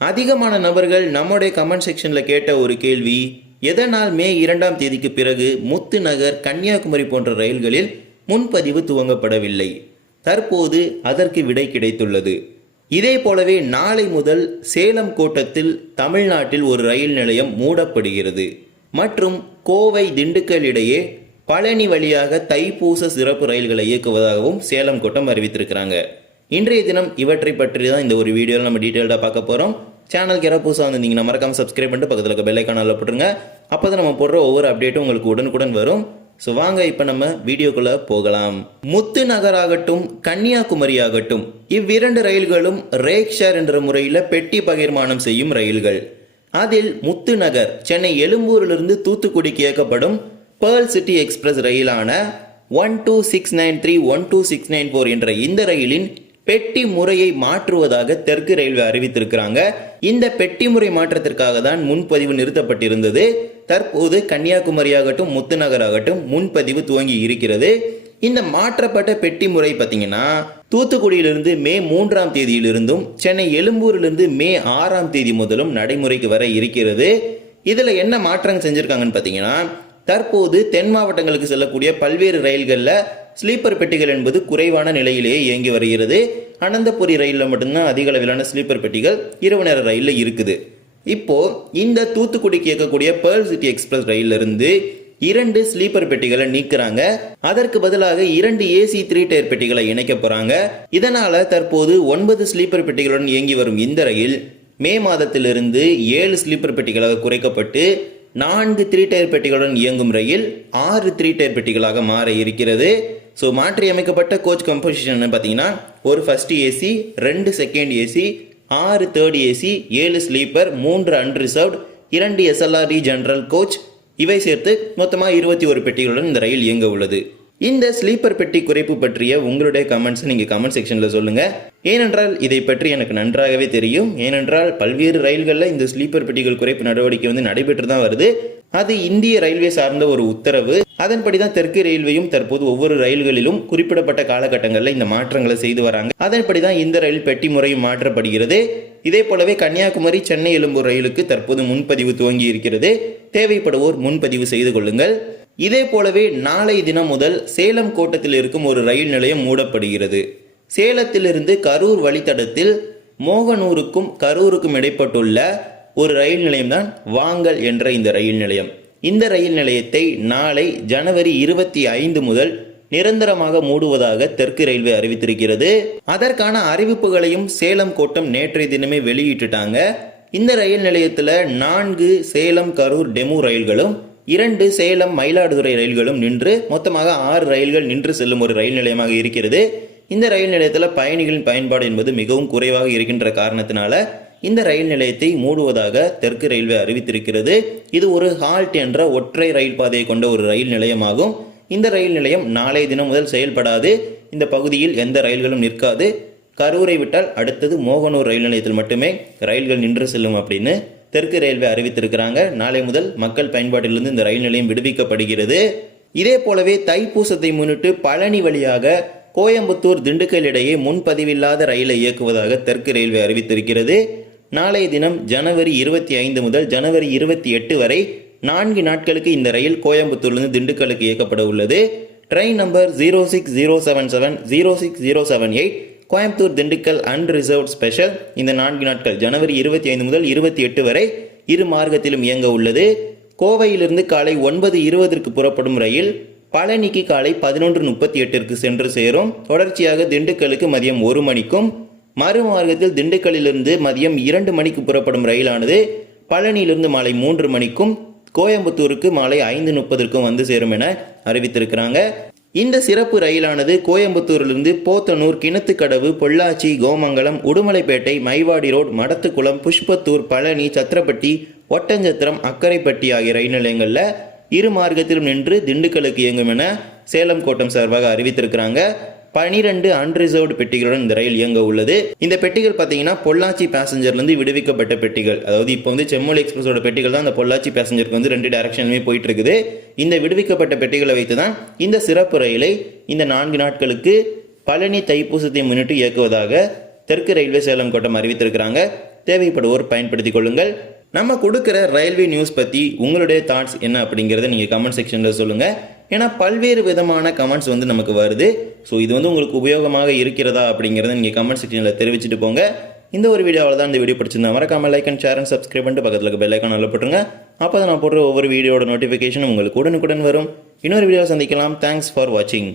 அதிகமான நபர்கள் நம்முடைய கமெண்ட் செக்ஷனில் கேட்ட ஒரு கேள்வி எதனால் மே இரண்டாம் தேதிக்கு பிறகு முத்து நகர் கன்னியாகுமரி போன்ற ரயில்களில் முன்பதிவு துவங்கப்படவில்லை? தற்போது அதற்கு விடை கிடைத்துள்ளது. இதே போலவே நாளை முதல் சேலம் கோட்டத்தில் தமிழ்நாட்டில் ஒரு ரயில் நிலையம் மூடப்படுகிறது. மற்றும் கோவை திண்டுக்கல் இடையே பழனி வழியாக தைப்பூச சிறப்பு ரயில்களை இயக்குவதாகவும் சேலம் கோட்டம் அறிவித்திருக்கிறாங்க. இன்றைய தினம் இவற்றை பற்றி தான் இந்த ஒரு வீடியோவில் நம்ம டீட்டெயில்டாக பார்க்க போகிறோம் சேனலுக்கு யாராவது புதுசாக வந்திருந்தீங்கன்னா மறக்காம சப்ஸ்கிரைப் பண்ணிட்டு பக்கத்தில் இருக்க பெல் போட்டுருங்க அப்போ தான் நம்ம போடுற ஒவ்வொரு அப்டேட்டும் உங்களுக்கு உடனுக்குடன் வரும். ஸோ வாங்க இப்போ நம்ம வீடியோக்குள்ளே போகலாம். முத்து நகராகட்டும் கன்னியாகுமரி ஆகட்டும் இவ்விரண்டு ரயில்களும் ரேக் ஷேர் என்ற முறையில் பெட்டி பகிர்மானம் செய்யும் ரயில்கள். அதில் முத்து நகர் சென்னை எழும்பூரிலிருந்து தூத்துக்குடிக்கு இயக்கப்படும் pearl city express ரயிலான one two six nine three one two six nine four என்ற இந்த ரயிலின் பெட்டி முறையை மாற்றுவதாக தெற்கு ரயில்வே அறிவித்திருக்கிறாங்க. இந்த பெட்டி முறை மாற்றத்திற்காக தான் முன்பதிவு நிறுத்தப்பட்டிருந்தது. தற்போது கன்னியாகுமரி ஆகட்டும் முத்துநகர் ஆகட்டும் முன்பதிவு துவங்கி இருக்கிறது. இந்த மாற்றப்பட்ட பெட்டி முறை பார்த்தீங்கன்னா தூத்துக்குடியிலிருந்து மே மூன்றாம் தேதியிலிருந்தும் சென்னை எழும்பூரிலிருந்து மே ஆறாம் தேதி முதலும் நடைமுறைக்கு வர இருக்கிறது. இதில் என்ன மாற்றம் செஞ்சுருக்காங்கன்னு பார்த்தீங்கன்னா தற்போது தென் மாவட்டங்களுக்கு செல்லக்கூடிய பல்வேறு ரயில்களில் ஸ்லீப்பர் பெட்டிகள் என்பது குறைவான நிலையிலேயே இயங்கி வருகிறது. அனந்தபுரி ரயிலில் மட்டும்தான் அதிக அளவிலான ஸ்லீப்பர் பெட்டிகள் இரவு நேர ரயிலில் இருக்குது. இப்போது இந்த தூத்துக்குடிக்கு இயக்கக்கூடிய பேர்ல் சிட்டி எக்ஸ்பிரஸ் ரயிலிருந்து இரண்டு ஸ்லீப்பர் பெட்டிகளை நீக்கிறாங்க. அதற்கு பதிலாக இரண்டு ஏசி த்ரீ டயர் பெட்டிகளை இணைக்க போறாங்க. இதனால தற்போது ஒன்பது ஸ்லீப்பர் பெட்டிகளுடன் இயங்கி வரும் இந்த ரயில் மே மாதத்திலிருந்து ஏழு ஸ்லீப்பர் பெட்டிகளாக குறைக்கப்பட்டு நான்கு த்ரீ டயர் பெட்டிகளுடன் இயங்கும் ரயில் ஆறு த்ரீ டயர் பெட்டிகளாக மாற இருக்கிறது. ஸோ மாற்றி அமைக்கப்பட்ட கோச் கம்போசிஷன் பார்த்தீங்கன்னா ஒரு ஃபர்ஸ்ட் ஏசி ரெண்டு செகண்ட் ஏசி ஆறு தேர்ட் ஏசி ஏழு ஸ்லீப்பர் மூன்று அன்ரிசர்வ்ட் இரண்டு எஸ்எல்ஆர்இ ஜெனரல் கோச் இவை சேர்த்து மொத்தமாக இருபத்தி ஒரு பெட்டிகளுடன் இந்த ரயில் இயங்க உள்ளது. இந்த ஸ்லீப்பர் பெட்டி குறைப்பு பற்றிய உங்களுடைய கமெண்ட்ஸை நீங்கள் கமெண்ட் செக்ஷனில் சொல்லுங்கள் ஏனென்றால் இதை பற்றி எனக்கு நன்றாகவே தெரியும். ஏனென்றால் பல்வேறு ரயில்களில் இந்த ஸ்லீப்பர் பெட்டிகள் குறைப்பு நடவடிக்கை வந்து நடைபெற்று தான் வருது. அது இந்திய ரயில்வே சார்ந்த ஒரு உத்தரவு. அதன்படி தான் தெற்கு ரயில்வேயும் தற்போது ஒவ்வொரு ரயில்களிலும் குறிப்பிடப்பட்ட காலகட்டங்களில் இந்த மாற்றங்களை செய்து வராங்க. அதன்படி தான் இந்த ரயில் பெட்டி முறையும் மாற்றப்படுகிறது. இதே போலவே கன்னியாகுமரி சென்னை எழும்பூர் ரயிலுக்கு தற்போது முன்பதிவு துவங்கி இருக்கிறது. தேவைப்படுவோர் முன்பதிவு செய்து கொள்ளுங்கள். இதே போலவே நாளை தினம் முதல் சேலம் கோட்டத்தில் இருக்கும் ஒரு ரயில் நிலையம் மூடப்படுகிறது. சேலத்திலிருந்து கரூர் வழித்தடத்தில் மோகனூருக்கும் கரூருக்கும் இடைப்பட்டுள்ள ஒரு ரயில் நிலையம்தான் வாங்கல் என்ற இந்த ரயில் நிலையம். இந்த ரயில் நிலையத்தை நாளை ஜனவரி இருபத்தி ஐந்து முதல் நிரந்தரமாக மூடுவதாக தெற்கு ரயில்வே அறிவித்திருக்கிறது. அதற்கான அறிவிப்புகளையும் சேலம் கோட்டம் நேற்றைய தினமே வெளியிட்டுட்டாங்க. இந்த ரயில் நிலையத்தில் நான்கு சேலம் கரூர் டெமு ரயில்களும் இரண்டு சேலம் மயிலாடுதுறை ரயில்களும் நின்று மொத்தமாக ஆறு ரயில்கள் நின்று செல்லும் ஒரு ரயில் நிலையமாக இருக்கிறது. இந்த ரயில் நிலையத்தில் பயணிகளின் பயன்பாடு என்பது மிகவும் குறைவாக இருக்கின்ற காரணத்தினால இந்த ரயில் நிலையத்தை மூடுவதாக தெற்கு ரயில்வே அறிவித்திருக்கிறது. இது ஒரு ஹால்ட் என்ற ஒற்றை ரயில் பாதையை கொண்ட ஒரு ரயில் நிலையமாகும். இந்த ரயில் நிலையம் நாளைய தினம் முதல் செயல்படாது. இந்த பகுதியில் எந்த ரயில்களும் நிற்காது. கரூரை விட்டால் அடுத்தது மோகனூர் ரயில் நிலையத்தில் மட்டுமே ரயில்கள் நின்று செல்லும் அப்படின்னு தெற்கு ரயில்வே அறிவித்திருக்கிறாங்க. நாளை முதல் மக்கள் பயன்பாட்டிலிருந்து இந்த ரயில் நிலையம் விடுவிக்கப்படுகிறது. இதே போலவே தைப்பூசத்தை முன்னிட்டு பழனி வழியாக கோயம்புத்தூர் திண்டுக்கல் இடையே முன்பதிவில்லாத ரயிலை இயக்குவதாக தெற்கு ரயில்வே அறிவித்திருக்கிறது. நாளைய தினம் ஜனவரி இருபத்தி ஐந்து முதல் ஜனவரி இருபத்தி எட்டு வரை நான்கு நாட்களுக்கு இந்த ரயில் கோயம்புத்தூர்லேருந்து திண்டுக்கலுக்கு இயக்கப்பட உள்ளது. Train number zero six zero seven seven zero six zero seven eight Coimbatore Dindigul unreserved special இந்த நான்கு நாட்கள் ஜனவரி இருபத்தி ஐந்து முதல் இருபத்தி எட்டு வரை இரு மார்க்கத்திலும் இயங்க உள்ளது. கோவையிலிருந்து காலை ஒன்பது இருபதற்கு புறப்படும் ரயில் பழனிக்கு காலை பதினொன்று முப்பத்தி எட்டிற்கு சென்று சேரும். தொடர்ச்சியாக திண்டுக்கலுக்கு மதியம் ஒரு மணிக்கும் மறுமார்க்கத்தில் திண்டுக்கல்லிலிருந்து மதியம் இரண்டு மணிக்கு புறப்படும் ரயிலானது பழனியிலிருந்து மாலை மூன்று மணிக்கும் கோயம்புத்தூருக்கு மாலை ஐந்து முப்பதற்கும் வந்து சேரும் என அறிவித்திருக்கிறாங்க. இந்த சிறப்பு ரயிலானது கோயம்புத்தூரிலிருந்து போத்தனூர் கிணத்துக்கடவு பொள்ளாச்சி கோமங்கலம் உடுமலைப்பேட்டை மைவாடி ரோடு மடத்துக்குளம் புஷ்பத்தூர் பழனி சத்திரப்பட்டி ஒட்டஞ்சத்திரம் அக்கரைப்பட்டி ஆகிய ரயில் நிலையங்களில் இரு மார்க்கத்திலும் நின்று திண்டுக்கலுக்கு இயங்கும் என சேலம் கோட்டம் சார்பாக அறிவித்திருக்கிறாங்க. பனிரெண்டு அன்ரிசர்வ்டு பெட்டிகளுடன் இந்த ரயில் இயங்க உள்ளது. இந்த பெட்டிகள் பார்த்தீங்கன்னா பொள்ளாச்சி பேசஞ்சர்லேருந்து விடுவிக்கப்பட்ட பெட்டிகள். அதாவது இப்போ வந்து செம்மொழி எக்ஸ்பிரஸோட பெட்டிகள் தான் அந்த பொள்ளாச்சி பேசஞ்சருக்கு வந்து ரெண்டு டைரக்ஷனுமே போயிட்டு இருக்குது இந்த விடுவிக்கப்பட்ட பெட்டிகளை வைத்து தான் இந்த சிறப்பு ரயிலை இந்த நான்கு நாட்களுக்கு பழனி தைப்பூசத்தை முன்னிட்டு இயக்குவதாக தெற்கு ரயில்வே சேலம் கோட்டம் அறிவித்திருக்கிறாங்க. தேவைப்படுவோர் பயன்படுத்திக் கொள்ளுங்கள். நம்ம கொடுக்குற ரயில்வே நியூஸ் பற்றி உங்களுடைய தாட்ஸ் என்ன அப்படிங்கிறத நீங்கள் கமெண்ட் செக்ஷனில் சொல்லுங்கள் ஏன்னா பல்வேறு விதமான கமெண்ட்ஸ் வந்து நமக்கு வருது. ஸோ இது வந்து உங்களுக்கு உபயோகமாக இருக்கிறதா அப்படிங்கிறத நீங்கள் கமெண்ட் செக்ஷனில் தெரிவிச்சுட்டு போங்க. இந்த ஒரு வீடியோவில் தான் இந்த வீடியோ பிடிச்சிருந்தா மறக்காம like and share and subscribe பண்ணிட்டு பக்கத்தில் இருக்க பெல் ஐக்கான் போட்டுருங்க. அப்போ தான் நான் போடுற ஒவ்வொரு வீடியோட நோட்டிஃபிகேஷன் உங்களுக்கு உடனுக்குடன் வரும். இன்னொரு வீடியோவை சந்திக்கலாம். தேங்க்ஸ் ஃபார் வாட்சிங்